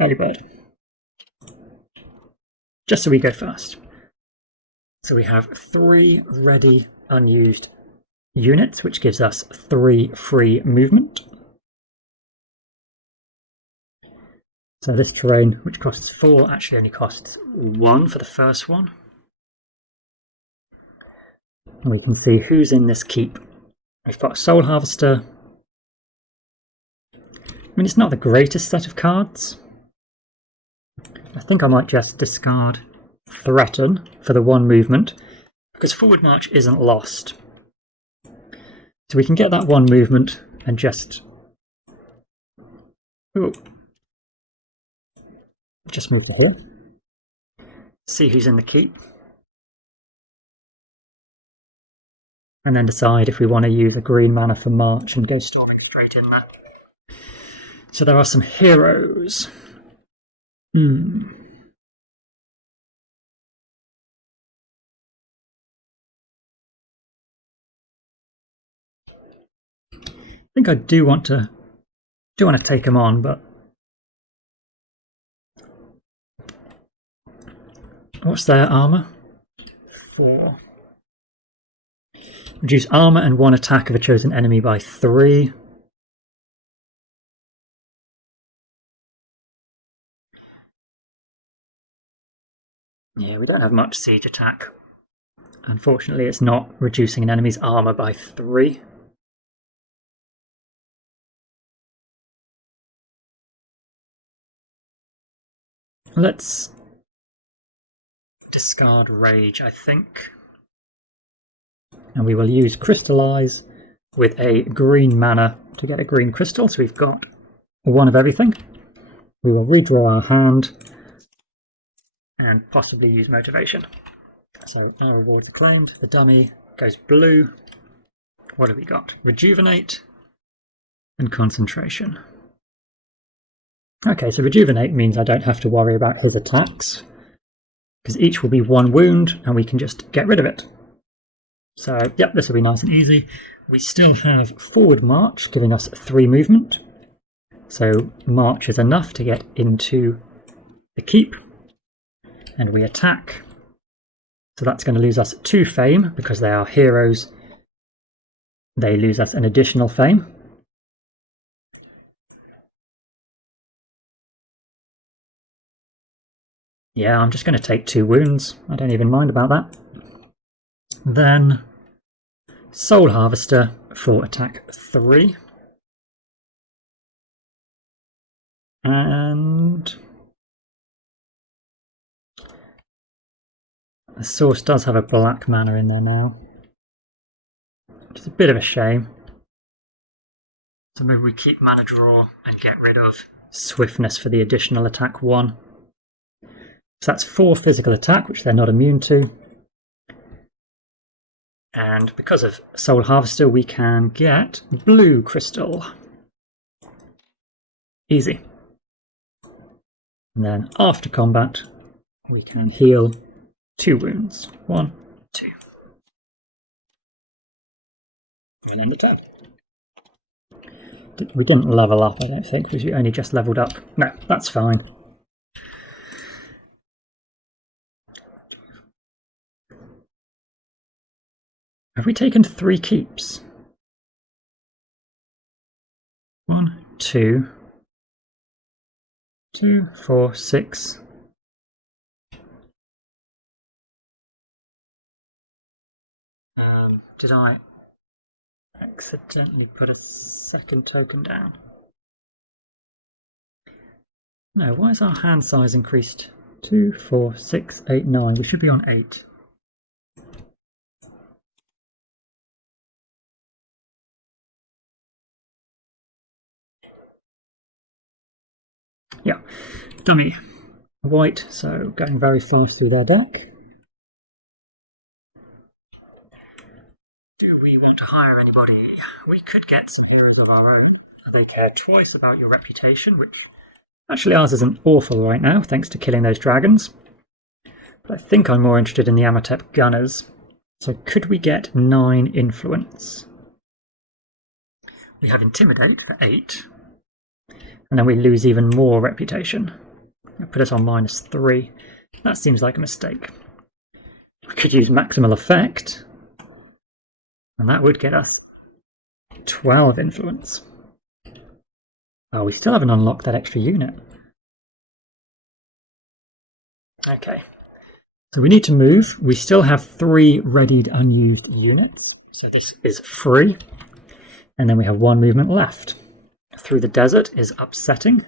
early bird. Just so we go first. So we have 3 ready unused units, which gives us 3 free movement. So this terrain, which costs 4, actually only costs 1 for the first one. And we can see who's in this keep. We've got a Soul Harvester. I mean, it's not the greatest set of cards. I think I might just discard Threaten for the 1 movement, because Forward March isn't lost. So we can get that 1 movement and just... Ooh. Just move to here. See who's in the keep. And then decide if we want to use a green mana for March and go storming straight in there. So there are some heroes. I think I do want to take them on, but what's their armor? 4. Reduce armor and 1 attack of a chosen enemy by 3. Yeah, we don't have much siege attack. Unfortunately, it's not reducing an enemy's armor by 3. Let's discard Rage, I think. And we will use Crystallize with a green mana to get a green crystal. So we've got 1 of everything. We will redraw our hand and possibly use Motivation. So no reward claimed. The dummy goes blue. What have we got? Rejuvenate and Concentration. Okay, so Rejuvenate means I don't have to worry about his attacks, because each will be 1 wound and we can just get rid of it. So, yep, this will be nice and easy. We still have Forward March, giving us 3 movement. So March is enough to get into the keep. And we attack. So that's going to lose us 2 fame, because they are heroes. They lose us an additional fame. Yeah, I'm just going to take 2 wounds. I don't even mind about that. Then Soul Harvester for attack 3. And the source does have a black mana in there now, which is a bit of a shame. So maybe we keep mana draw and get rid of swiftness for the additional attack 1. So that's 4 physical attack, which they're not immune to. And because of Soul Harvester, we can get blue crystal. Easy. And then after combat, we can heal 2 wounds. 1, 2. And end the turn. We didn't level up, I don't think, because we only just leveled up. No, that's fine. Have we taken 3 keeps? 1, 2, 2, 4, 6. Did I accidentally put a second token down? No, why is our hand size increased? 2, 4, 6, 8, 9. We should be on 8. Yeah, dummy white, so going very fast through their deck. Do we want to hire anybody? We could get some heroes of our own. They care twice about your reputation, which actually ours isn't awful right now, thanks to killing those dragons. But I think I'm more interested in the Amatep Gunners. So could we get 9 influence? We have Intimidate for 8. And then we lose even more reputation. put us on -3. That seems like a mistake. We could use maximal effect, and that would get us 12 influence. Oh, we still haven't unlocked that extra unit. Okay, so we need to move. We still have 3 readied unused units, so this is free. And then we have 1 movement left. Through the desert is upsetting.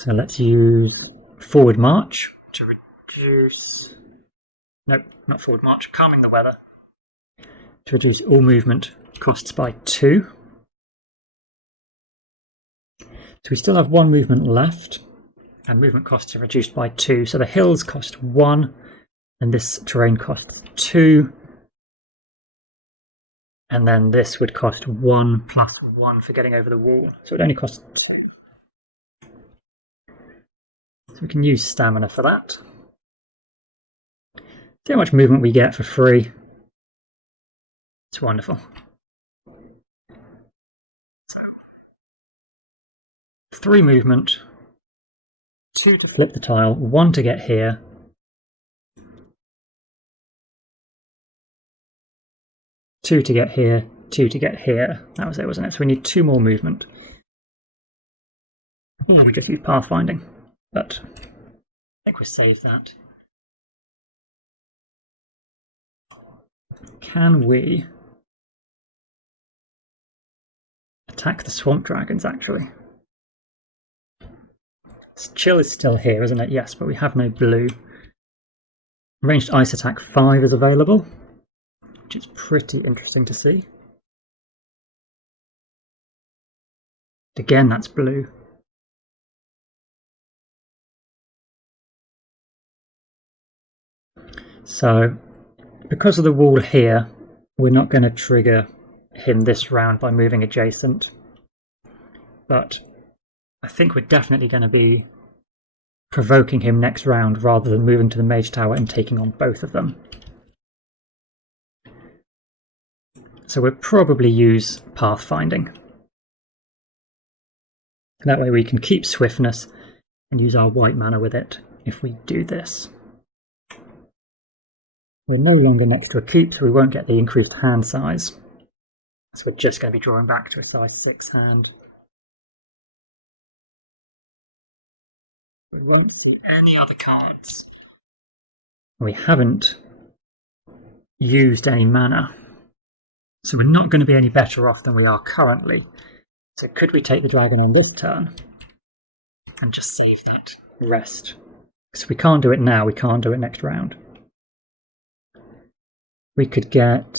So let's use forward march to reduce... Nope, not forward march, calming the weather. To reduce all movement costs by 2. So we still have 1 movement left, and movement costs are reduced by 2. So the hills cost 1, and this terrain costs 2. And then this would cost 1 plus 1 for getting over the wall. So it only costs 10. So we can use stamina for that. See how much movement we get for free. It's wonderful. So 3 movement, 2 to flip the tile, 1 to get here, 2 to get here, 2 to get here. That was it, wasn't it? So we need 2 more movement. Or we just use pathfinding, but I think we'll save that. Can we attack the swamp dragons, actually? Chill is still here, isn't it? Yes, but we have no blue. Ranged ice attack 5 is available, which is pretty interesting to see. Again, that's blue. So, because of the wall here, we're not going to trigger him this round by moving adjacent. But I think we're definitely going to be provoking him next round rather than moving to the mage tower and taking on both of them. So we'll probably use pathfinding. That way we can keep swiftness and use our white mana with it if we do this. We're no longer next to a keep, so we won't get the increased hand size. So we're just going to be drawing back to a size 6 hand. We won't see any other cards. We haven't used any mana, so we're not going to be any better off than we are currently. So could we take the dragon on this turn and just save that rest? Because we can't do it now, we can't do it next round. We could get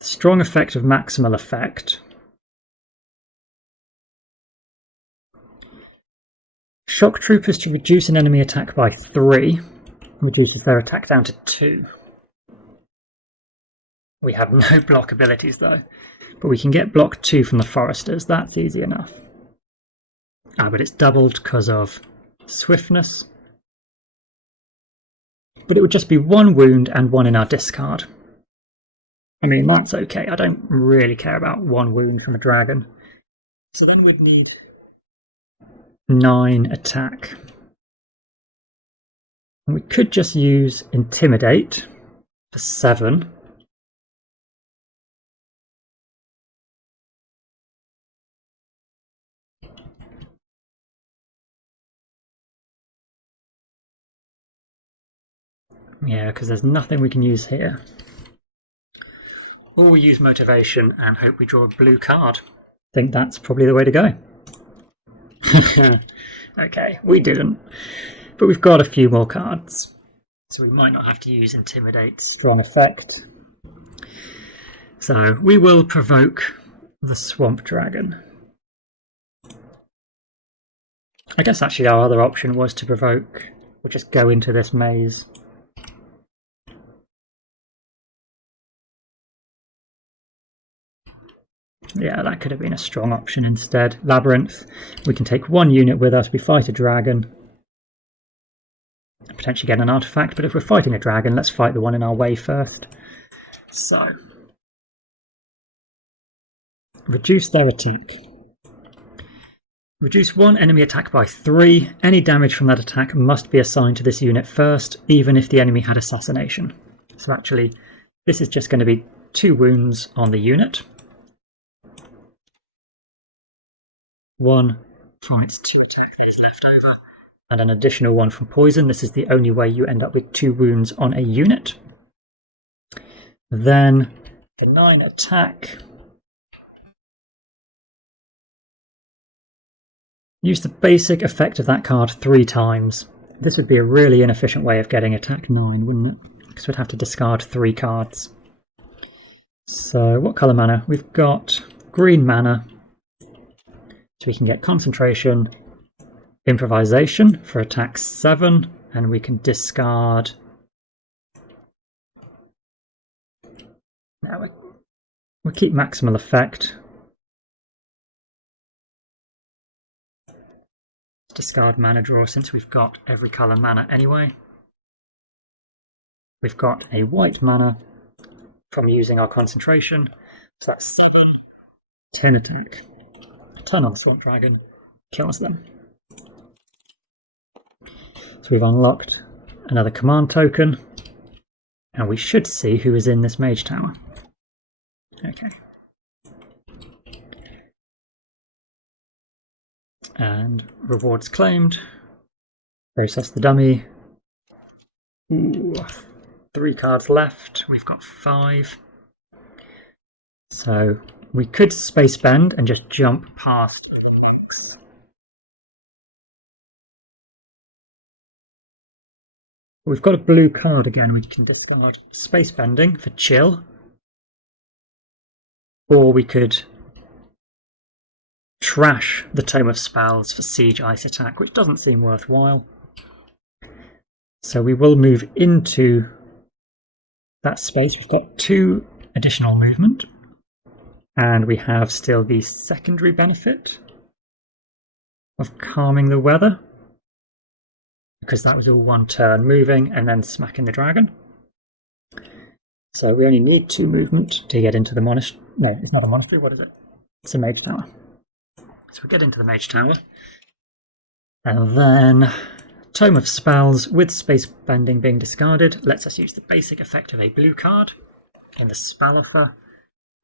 the strong effect of maximal effect. Shock troopers to reduce an enemy attack by 3, reduces their attack down to 2. We have no block abilities though, but we can get block 2 from the foresters, that's easy enough. But it's doubled because of swiftness. But it would just be 1 wound and 1 in our discard. I mean, that's okay. I don't really care about 1 wound from a dragon. So then we'd need 9 attack. And we could just use Intimidate for 7. Yeah, because there's nothing we can use here. Or we use Motivation and hope we draw a blue card. I think that's probably the way to go. Okay, we didn't. But we've got a few more cards. So we might not have to use Intimidate, strong effect. So we will provoke the Swamp Dragon. I guess actually our other option was to provoke, or just go into this maze. Yeah, that could have been a strong option instead. Labyrinth, we can take 1 unit with us, we fight a dragon, potentially get an artifact, but if we're fighting a dragon, let's fight the one in our way first. So, reduce their attack. Reduce one enemy attack by 3. Any damage from that attack must be assigned to this unit first, even if the enemy had assassination. So actually, this is just going to be 2 wounds on the unit. 1 from its 2 attack that is left over, and an additional 1 from poison. This is the only way you end up with 2 wounds on a unit. Then the 9 attack. Use the basic effect of that card 3 times. This would be a really inefficient way of getting attack 9, wouldn't it? Because we'd have to discard 3 cards. So what colour mana? We've got green mana. So we can get concentration, improvisation for attack 7, and we can discard. Now we'll keep maximal effect. Discard mana draw since we've got every colour mana anyway. We've got a white mana from using our concentration, so that's 7, 10 attack. 10 Onslaught Dragon kills them. So we've unlocked another command token, and we should see who is in this Mage Tower. Okay. And rewards claimed. Process the dummy. Ooh, 3 cards left. We've got 5. So we could space bend and just jump past the next. We've got a blue card again. We can discard space bending for chill. Or we could trash the Tome of Spells for Siege Ice Attack, which doesn't seem worthwhile. So we will move into that space. We've got 2 additional movement, and we have still the secondary benefit of calming the weather, because that was all 1 turn moving and then smacking the dragon. So we only need 2 movement to get into the monastery. No, it's not a monastery. What is it? It's a Mage Tower. So we get into the Mage Tower, and then Tome of Spells with space bending being discarded lets us use the basic effect of a blue card in the spell offer.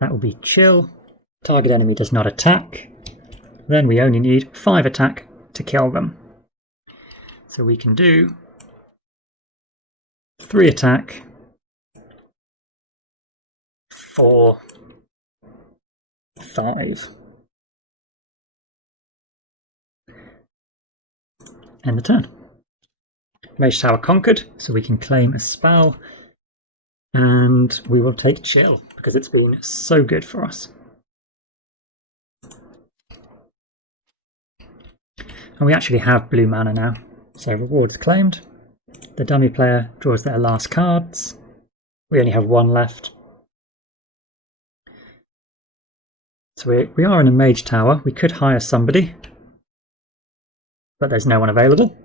That will be chill. Target enemy does not attack. Then we only need 5 attack to kill them. So we can do 3 attack for 5. End the turn. Mage Tower conquered, so we can claim a spell, and we will take chill because it's been so good for us. And we actually have blue mana now, so rewards claimed. The dummy player draws their last cards. We only have 1 left. So we are in a Mage Tower. We could hire somebody, but there's no one available.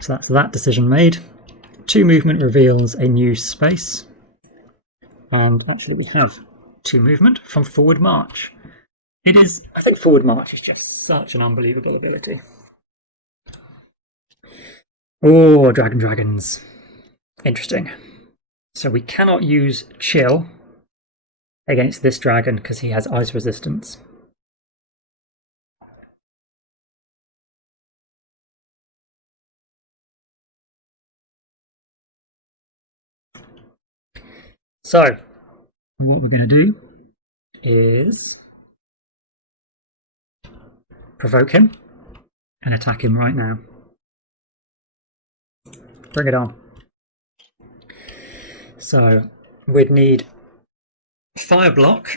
So that's that decision made. 2 movement reveals a new space. And actually we have 2 movement from Forward March. I think Forward March is just such an unbelievable ability. Oh, dragons. Interesting. So we cannot use chill against this dragon because he has ice resistance. So what we're going to do is provoke him and attack him right now. Bring it on. So we'd need Fire Block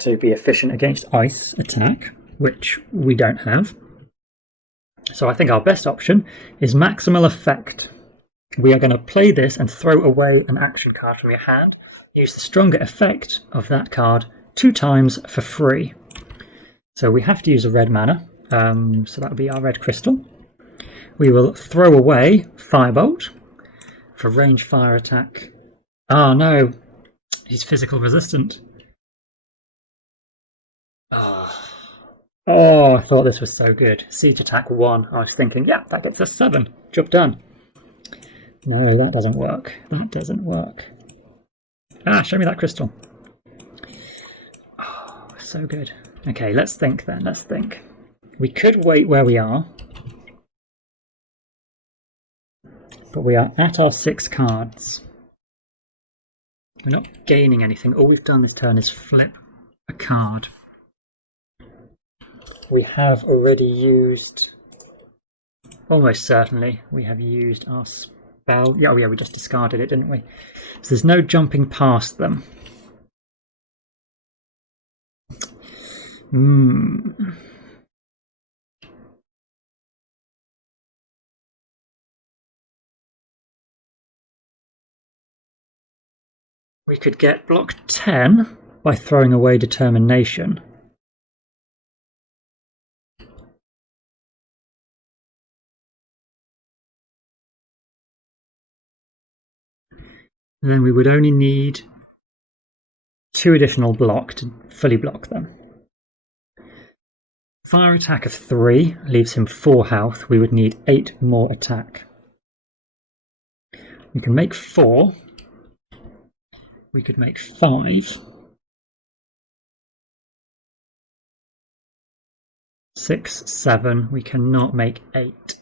to be efficient against ice attack, which we don't have. So I think our best option is Maximal Effect. We are going to play this and throw away an action card from your hand. Use the stronger effect of that card 2 times for free. So we have to use a red mana, so that would be our red crystal. We will throw away Firebolt. for range fire attack. Oh no, he's physical resistant. Oh, I thought this was so good. Siege attack 1. I was thinking, yeah, that gets us 7. Job done. No, that doesn't work. That doesn't work. Ah, show me that crystal. Oh, so good. Okay, let's think then. Let's think. We could wait where we are. But we are at our 6 cards. We're not gaining anything. All we've done this turn is flip a card. We have already used, almost certainly, we have used our spell. Yeah, we just discarded it, didn't we? So there's no jumping past them. We could get block 10 by throwing away determination. And then we would only need 2 additional block to fully block them. Fire attack of 3 leaves him 4 health. We would need 8 more attack. We can make 4. We could make 5. 6, 7. We cannot make 8.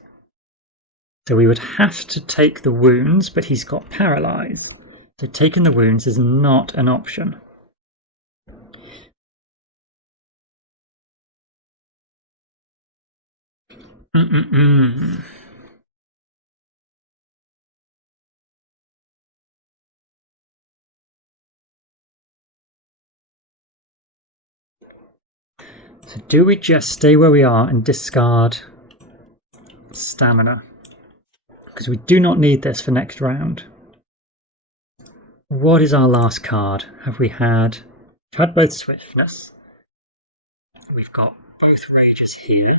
So we would have to take the wounds, but he's got paralyzed. So taking the wounds is not an option. So do we just stay where we are and discard stamina? Because we do not need this for next round. What is our last card? Have we had? We've had both swiftness. We've got both rages here.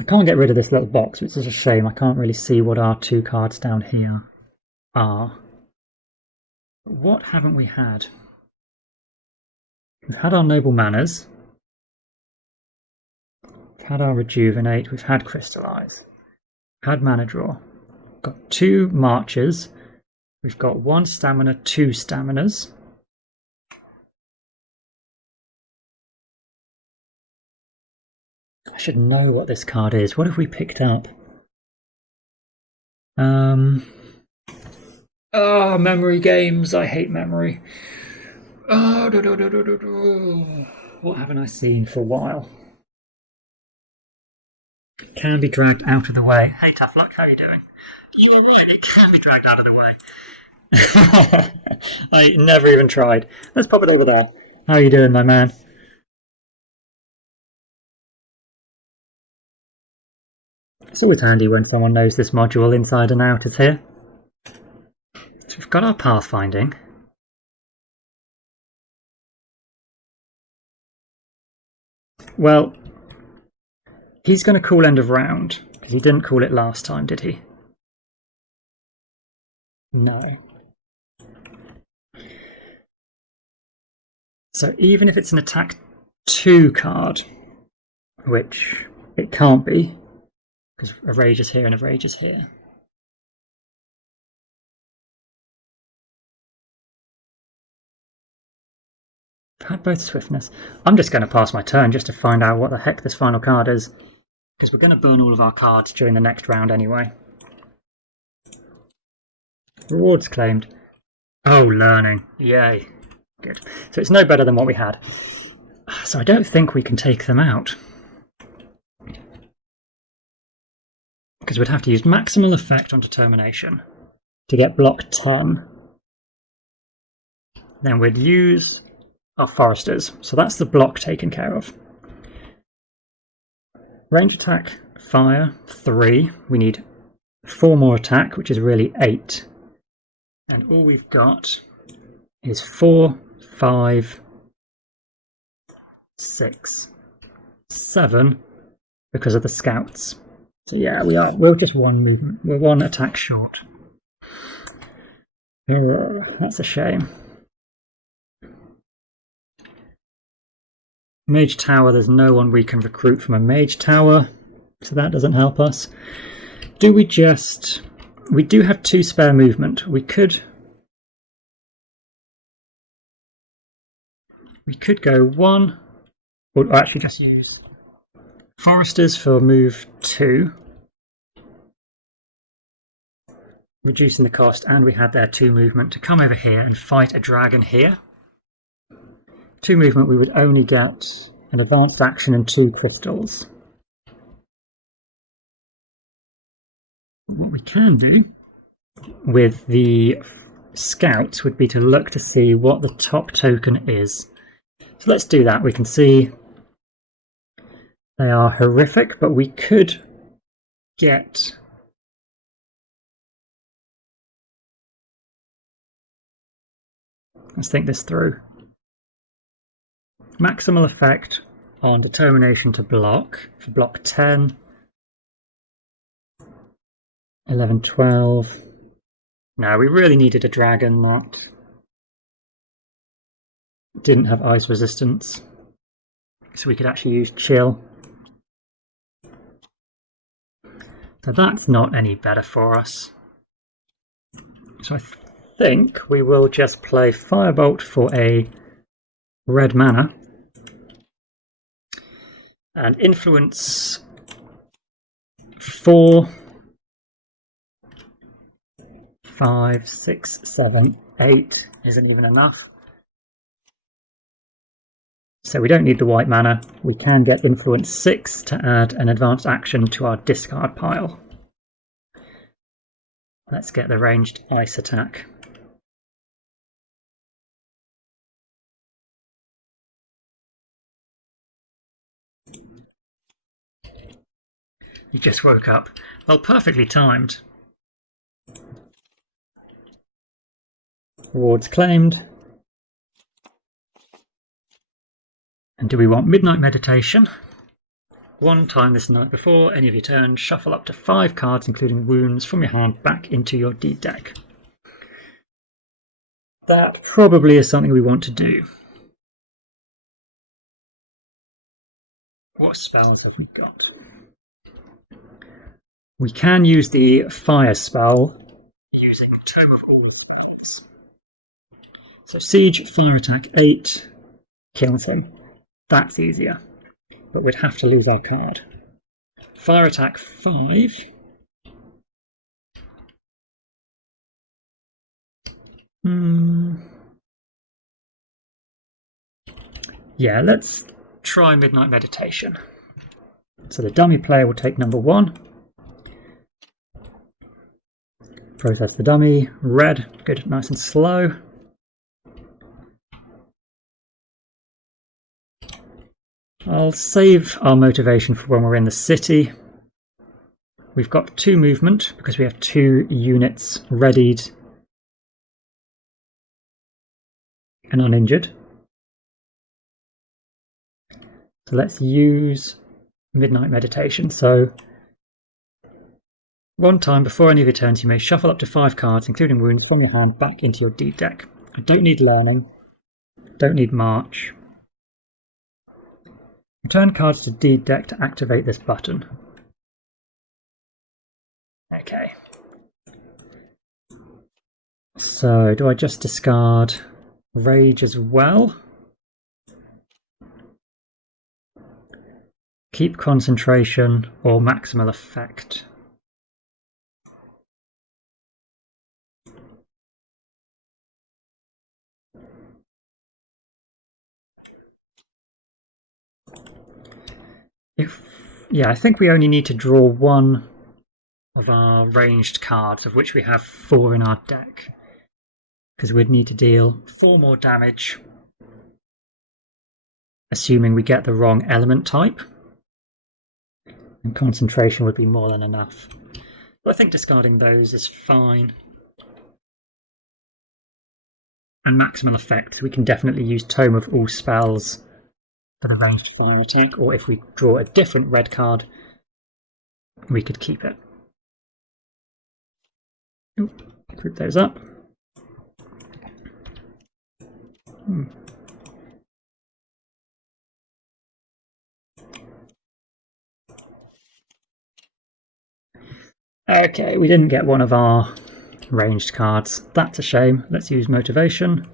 I can't get rid of this little box, which is a shame. I can't really see what our 2 cards down here are. But what haven't we had? We've had our Noble Manners. We've had our Rejuvenate. We've had Crystallize. We've had Mana Draw. We've got 2 Marches. We've got 1 Stamina, 2 Staminas. I should know what this card is. What have we picked up? Oh, memory games. I hate memory. Oh, what haven't I seen for a while? It can be dragged out of the way. Hey, Tough Luck, how are you doing? You're right, it can be dragged out of the way. I never even tried. Let's pop it over there. How are you doing, my man? It's always handy when someone knows this module inside and out is here. So we've got our pathfinding. Well, he's going to call end of round, because he didn't call it last time, did he? No. So even if it's an attack 2 card, which it can't be, because a rage is here and a rage is here. I've had both swiftness. I'm just going to pass my turn just to find out what the heck this final card is, because we're going to burn all of our cards during the next round anyway. Rewards claimed. Oh, learning. Yay. Good. So it's no better than what we had. So I don't think we can take them out. Because we'd have to use maximal effect on determination to get block 10. Then we'd use our foresters. So that's the block taken care of. Range attack, fire, 3. We need 4 more attack, which is really 8. And all we've got is 4, 5, 6, 7 because of the scouts. So yeah, we're just one movement. We're one attack short. That's a shame. Mage Tower, there's no one we can recruit from a Mage Tower, so that doesn't help us. Do we just... We do have 2 spare movement. We could go 1, or actually just use Foresters for move 2, reducing the cost, and we had their 2 movement to come over here and fight a dragon here. 2 movement, we would only get an advanced action and 2 crystals. What we can do with the scouts would be to look to see what the top token is. So let's do that. We can see they are horrific, but we could get... Let's think this through. Maximal effect on determination to block for block 10, 11, 12. No, we really needed a dragon that didn't have ice resistance, so we could actually use chill. So that's not any better for us. So I think we will just play Firebolt for a red mana and influence 4, 5, 6, 7, 8 isn't even enough. So we don't need the white mana. We can get influence 6 to add an advanced action to our discard pile. Let's get the ranged ice attack. You just woke up. Well, perfectly timed. Rewards claimed. And do we want Midnight Meditation? 1 time this night before any of your turns, shuffle up to 5 cards, including wounds, from your hand back into your deed deck. That probably is something we want to do. What spells have we got? We can use the fire spell using Tome of All Things. So Siege, fire attack 8, kills him. That's easier, but we'd have to lose our card. Fire attack 5. Yeah, let's try Midnight Meditation. So the dummy player will take number 1. Process the dummy. Red, good, nice and slow. I'll save our motivation for when we're in the city. We've got 2 movement because we have 2 units readied and uninjured. So let's use Midnight Meditation. So 1 time before any of your turns, you may shuffle up to 5 cards, including wounds, from your hand back into your deed deck. I don't need learning, don't need march. Return cards to deed deck to activate this button. Okay. So do I just discard Rage as well? Keep concentration or maximal effect. Yeah, I think we only need to draw 1 of our ranged cards, of which we have 4 in our deck, because we'd need to deal 4 more damage, assuming we get the wrong element type, and concentration would be more than enough. But I think discarding those is fine. And maximal effect, we can definitely use Tome of All Spells for the ranged fire attack, or if we draw a different red card, we could keep it. Ooh, group those up. Okay, we didn't get one of our ranged cards. That's a shame. Let's use motivation.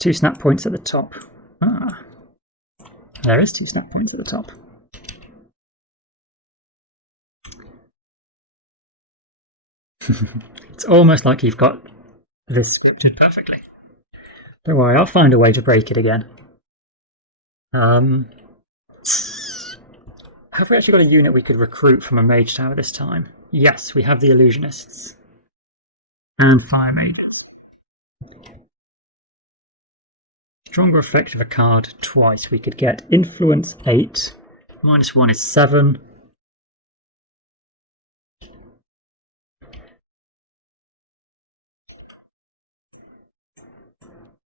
2 snap points at the top. Ah, there is 2 snap points at the top. It's almost like you've got this scripted perfectly. Don't worry, I'll find a way to break it again. Have we actually got a unit we could recruit from a mage tower this time? Yes, we have the illusionists. And fire mages. Stronger effect of a card twice. We could get influence 8. -1 is 7.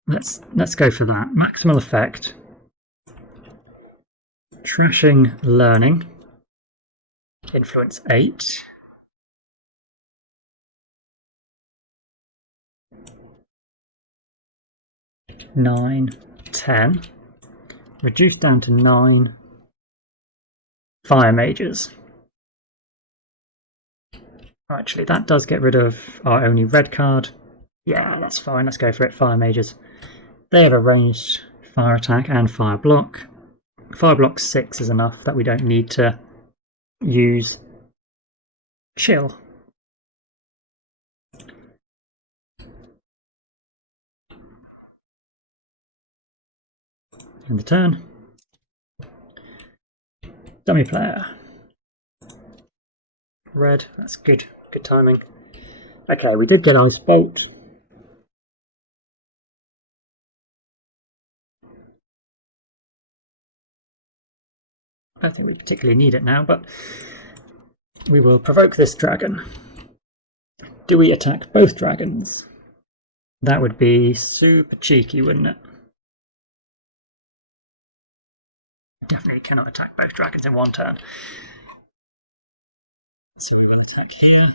Let's go for that. Maximal effect. Trashing learning. Influence 8. Nine, 10. Reduced down to 9. Fire mages. Actually, that does get rid of our only red card. Yeah, that's fine. Let's go for it. Fire mages. They have a ranged fire attack and fire block. Fire block 6 is enough that we don't need to use chill. End the turn. Dummy player. Red, that's good. Good timing. Okay, we did get Ice Bolt. I don't think we particularly need it now, but we will provoke this dragon. Do we attack both dragons? That would be super cheeky, wouldn't it? Definitely cannot attack both dragons in one turn. So we will attack here.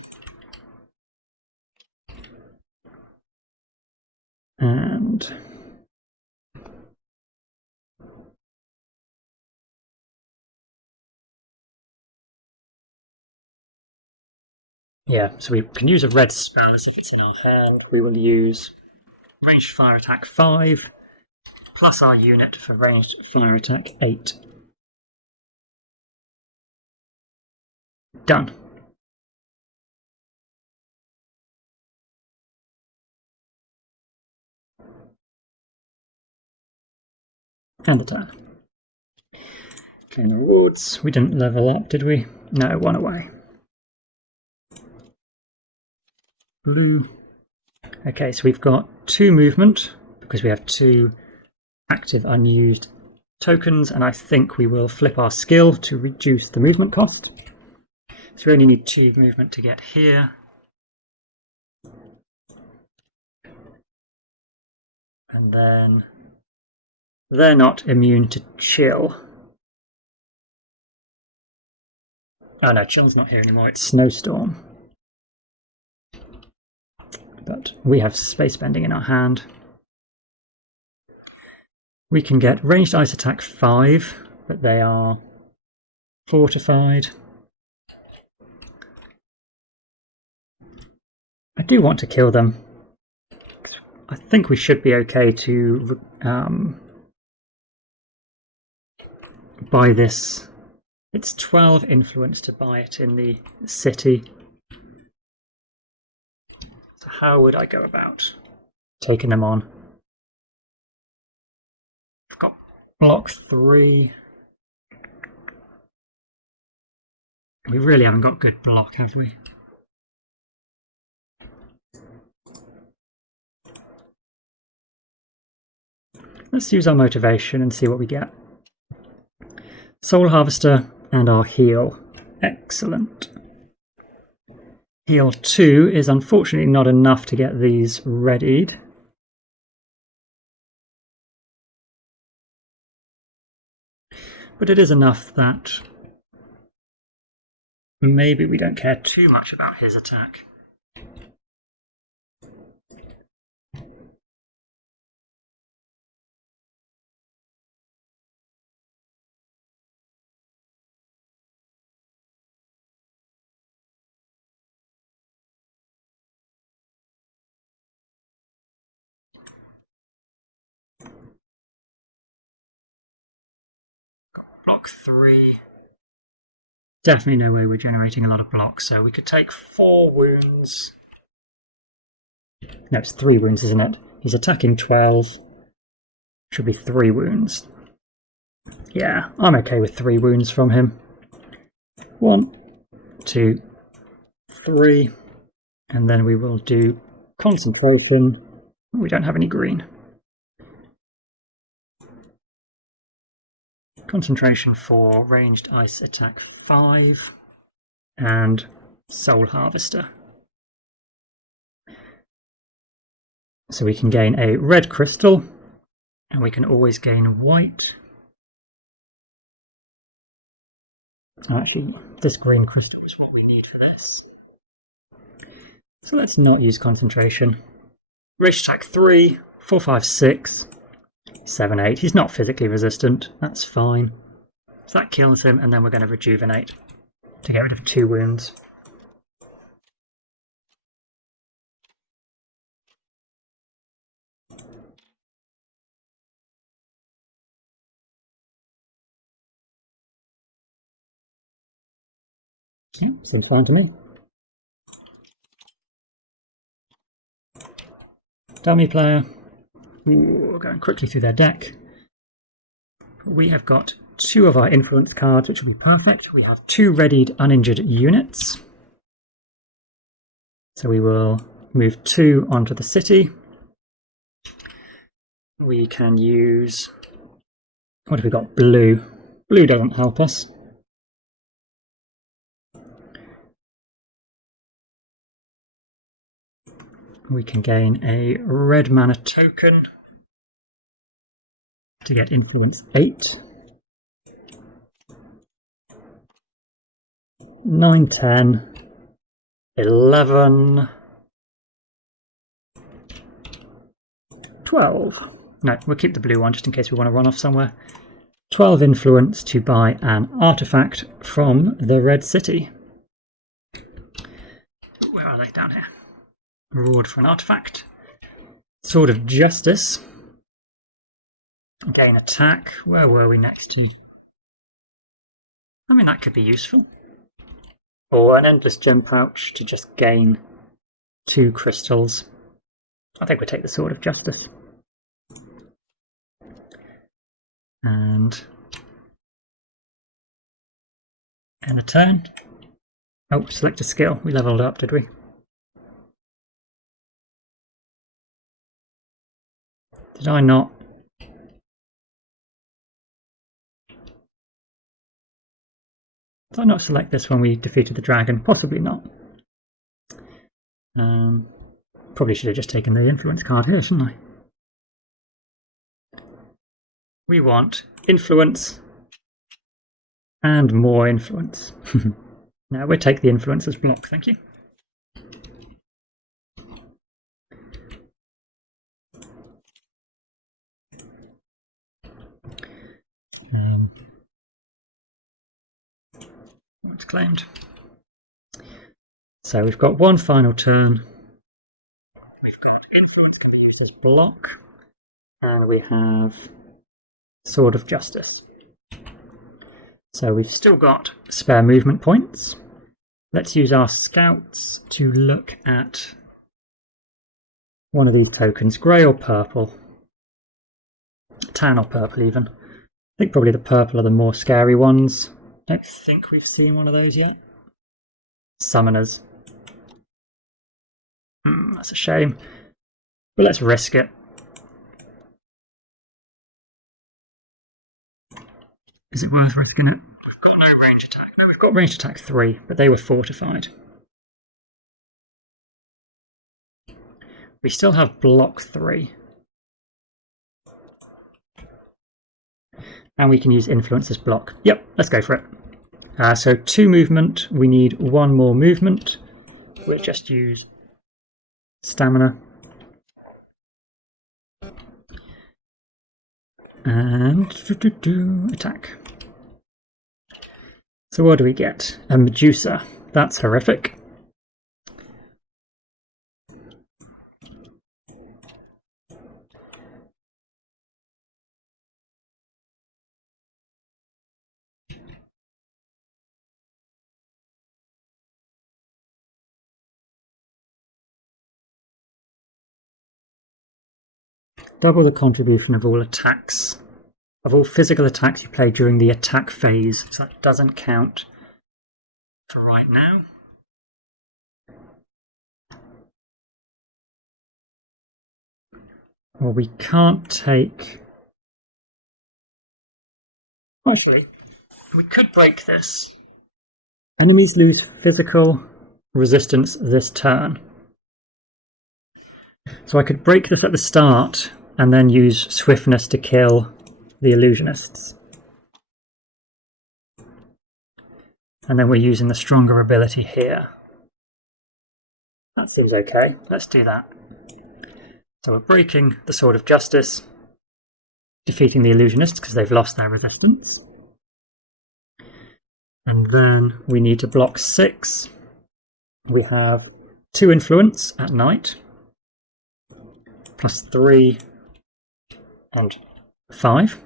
And yeah, so we can use a red spell as if it's in our hand. We will use ranged fire attack 5 plus our unit for ranged fire attack 8. Done. And the turn. Claim the rewards. We didn't level up, did we? No, 1 away. Blue. Okay, so we've got 2 movement because we have 2 active unused tokens, and I think we will flip our skill to reduce the movement cost. So we only need 2 movement to get here. And then they're not immune to chill. Oh no, chill's not here anymore, it's snowstorm. But we have space bending in our hand. We can get ranged ice attack 5, but they are fortified. I do want to kill them. I think we should be okay to buy this. It's 12 influence to buy it in the city. So how would I go about taking them on? I've got block 3. We really haven't got good block, have we? Let's use our motivation and see what we get. Soul Harvester and our heal. Excellent. Heal 2 is unfortunately not enough to get these readied. but it is enough that maybe we don't care too much about his attack. Block 3. Definitely no way we're generating a lot of blocks, so we could take 4 wounds. No, it's 3 wounds, isn't it? He's attacking 12. Should be 3 wounds. Yeah, I'm okay with 3 wounds from him. 1, 2, 3. And then we will do concentration. We don't have any green. Concentration for ranged ice attack 5 and soul harvester. So we can gain a red crystal and we can always gain white. Actually, this green crystal is what we need for this. So let's not use concentration. Ranged attack 3, 4, 5, 6. 7, 8. He's not physically resistant. That's fine. So that kills him, and then we're going to rejuvenate to get rid of 2 wounds. Yeah, seems fine to me. Dummy player. Ooh, we're going quickly through their deck. We have got 2 of our influence cards, which will be perfect. We have 2 readied uninjured units. So we will move 2 onto the city. We can use... what have we got? Blue. Blue doesn't help us. We can gain a red mana token to get influence 8. 9, 10, 11, 12. No, we'll keep the blue one just in case we want to run off somewhere. 12 influence to buy an artifact from the Red City. Where are they? Down here. Reward for an artifact. Sword of Justice. Gain attack. Where were we next to? I mean, that could be useful. Or an endless gem pouch to just gain 2 crystals. I think we'll take the Sword of Justice. And a turn. Oh, select a skill. We leveled up, did we? Did I not? Did I not select this when we defeated the dragon? Possibly not. Probably should have just taken the influence card here, shouldn't I? We want influence and more influence. Now we'll take the influence as block, thank you. It's claimed. So we've got 1 final turn. We've got influence can be used as block, and we have Sword of Justice. So we've still got spare movement points. Let's use our scouts to look at one of these tokens, grey or purple. Tan or purple even. I think probably the purple are the more scary ones. I don't think we've seen one of those yet. Summoners. That's a shame. But let's risk it. Is it worth risking it? We've got no range attack. No, we've got range attack 3, but they were fortified. We still have block 3. And we can use influence as block. Yep, let's go for it. So 2 movement, we need 1 more movement. We'll just use stamina. And attack. So what do we get? A Medusa. That's horrific. Double the contribution of all attacks. Of all physical attacks you play during the attack phase. So that doesn't count for right now. Well, we can't take... Actually, we could break this. Enemies lose physical resistance this turn. So I could break this at the start and then use swiftness to kill the illusionists. And then we're using the stronger ability here. That seems okay. Let's do that. So we're breaking the Sword of Justice, defeating the illusionists because they've lost their resistance. And then we need to block 6. We have 2 influence at night, plus 3 and 5.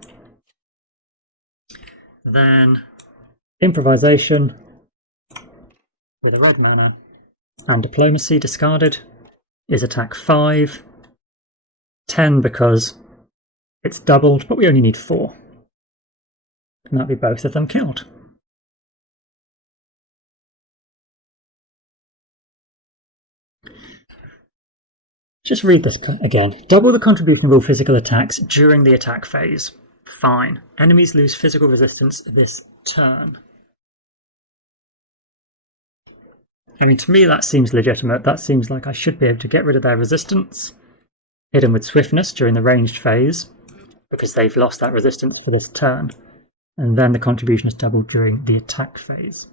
Then improvisation with a red mana and diplomacy discarded is attack 5. 10 because it's doubled, but we only need 4. And that'll be both of them killed. Just read this again. Double the contribution of all physical attacks during the attack phase. Fine. Enemies lose physical resistance this turn. I mean, to me that seems legitimate. That seems like I should be able to get rid of their resistance, hit them with swiftness during the ranged phase, because they've lost that resistance for this turn. And then the contribution is doubled during the attack phase.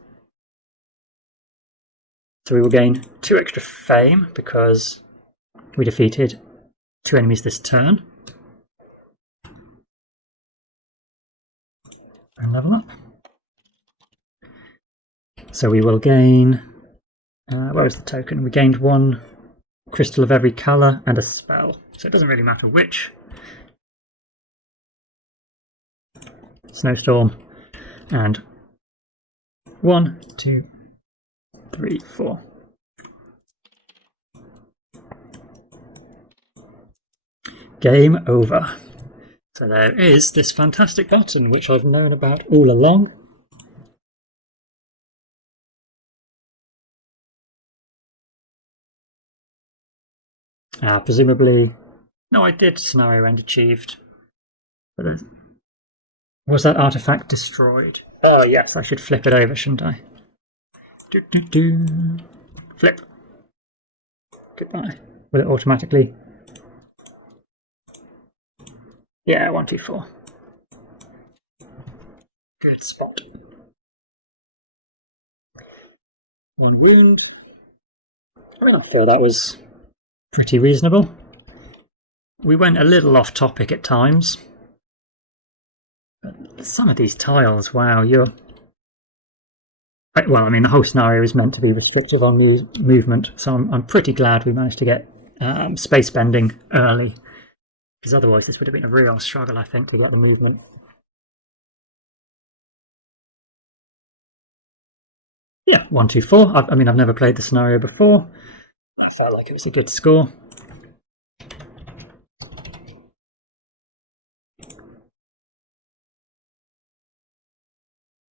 So we will gain 2 extra fame because we defeated 2 enemies this turn. And level up. So we will gain... where was the token? We gained 1 crystal of every colour and a spell. So it doesn't really matter which. Snowstorm. And 1, 2, 3, 4. Game over. So there is this fantastic button which I've known about all along. Presumably... No, I did scenario end achieved. But was that artifact destroyed? Oh yes, I should flip it over, shouldn't I? Flip. Goodbye. Will it automatically... Yeah, 1, 2, 4. Good spot. 1 wound. I mean, I feel that was pretty reasonable. We went a little off topic at times. But some of these tiles, wow, you're... Well, I mean, the whole scenario is meant to be restrictive on movement, so I'm pretty glad we managed to get space bending early. Because otherwise this would have been a real struggle, I think, to get the movement. Yeah, 1, 2, 4. I mean, I've never played the scenario before. I felt like it was a good score.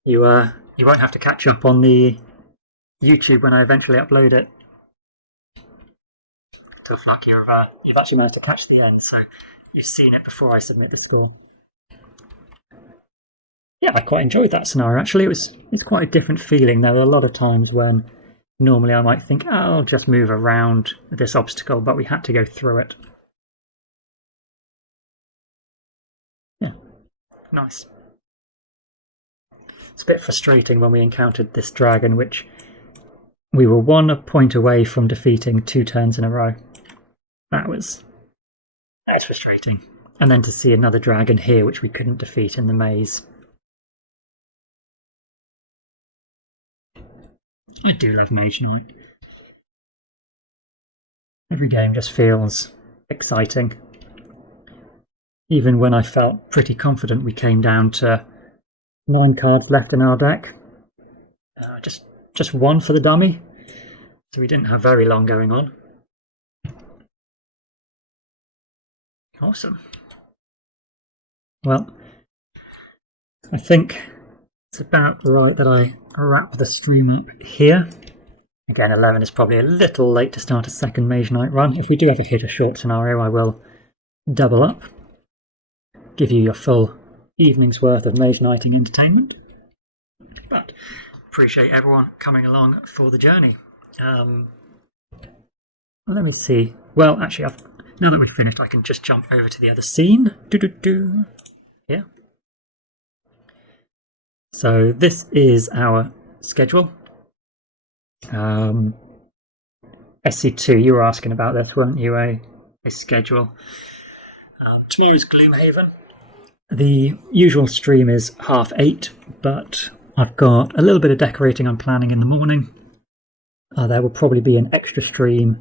You won't have to catch up on the YouTube when I eventually upload it. Till like you've actually managed to catch the end, so you've seen it before I submit the score. Yeah, I quite enjoyed that scenario actually. It's quite a different feeling. There were a lot of times when normally I might think, oh, I'll just move around this obstacle, but we had to go through it. Yeah, nice. It's a bit frustrating when we encountered this dragon, which we were 1 point away from defeating 2 turns in a row. That's frustrating. And then to see another dragon here, which we couldn't defeat in the maze. I do love Mage Knight. Every game just feels exciting. Even when I felt pretty confident we came down to 9 cards left in our deck. Just 1 for the dummy. So we didn't have very long going on. Awesome. Well, I think it's about right that I wrap the stream up here. Again, 11 is probably a little late to start a second Mage Knight run. If we do ever hit a short scenario, I will double up. Give you your full evening's worth of Mage Knighting entertainment. But appreciate everyone coming along for the journey. Let me see. Well, actually, now that we've finished, I can just jump over to the other scene. Here. So this is our schedule. SC2, you were asking about this, weren't you? A schedule. Tomorrow's Gloomhaven. The usual stream is 8:30, but I've got a little bit of decorating I'm planning in the morning. There will probably be an extra stream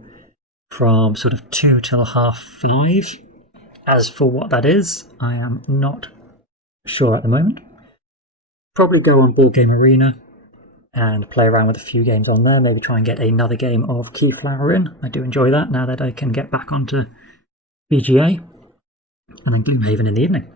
from sort of 2 till 5:30. As for what that is, I am not sure at the moment. Probably go on Board Game Arena and play around with a few games on there, maybe try and get another game of Keyflower in. I do enjoy that now that I can get back onto BGA. And then Gloomhaven in the evening.